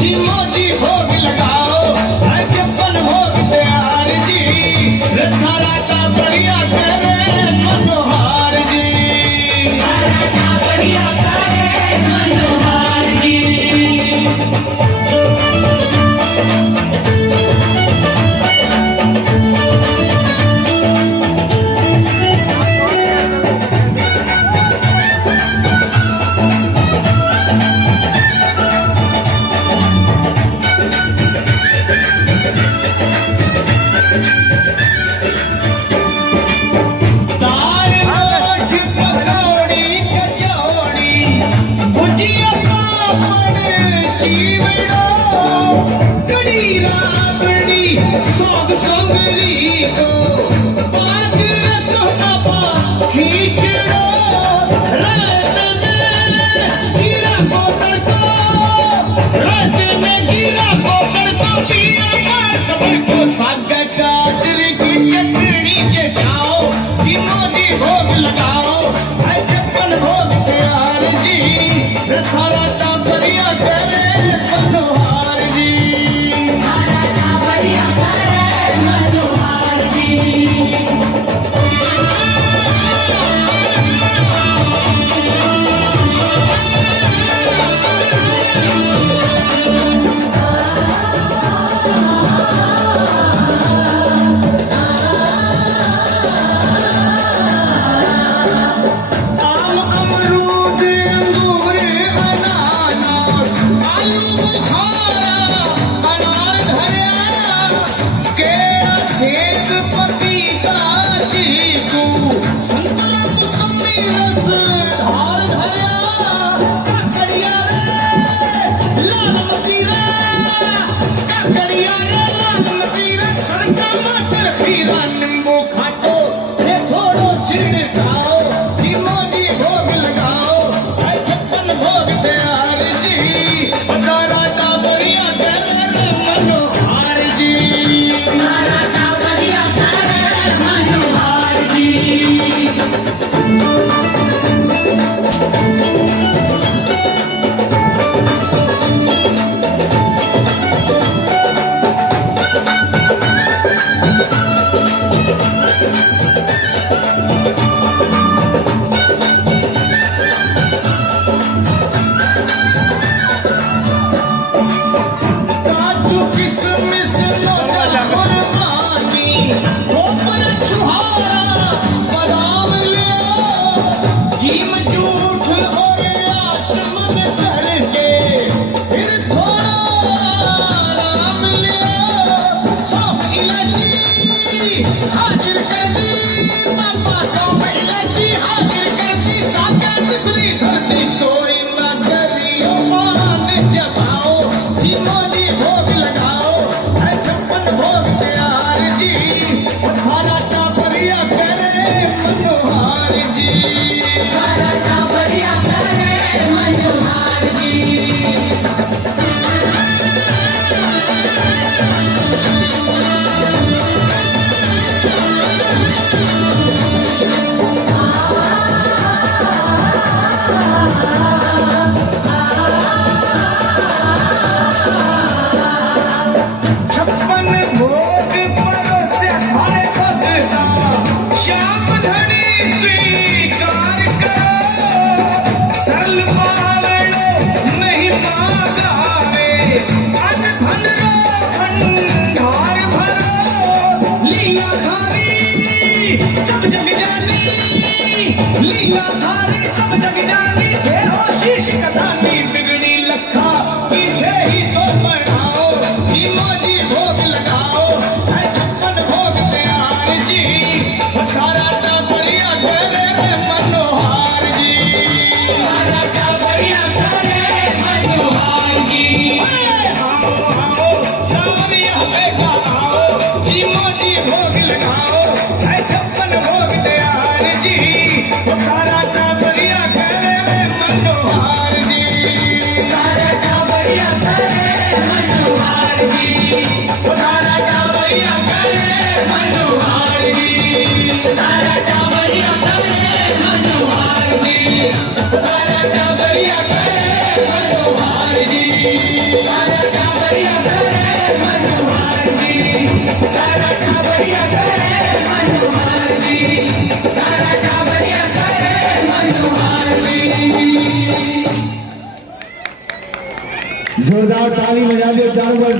जी मोजी भोग लगाओ, छप्पन भोग तैयार जी, सारा का बढ़िया करे मनोहार जी, सारा का बढ़िया करे मनोहार जी। सोग सोगरी को पाँच रत्न खींचो, रात में गिरा कोतड़ को, रात में गिरा कोतड़ को पिया मार सबड़ को, साग गाजर की चटनी के खाओ, मोदी भोग लगाओ, छप्पन भोग तैयार जी, सारा का बढ़िया करे मनोहार जी, सारा का बढ़िया करे मनोहार जी। आम अमरूद अंगूर अनानास, आलू बुखारा ताली बजा दो चारों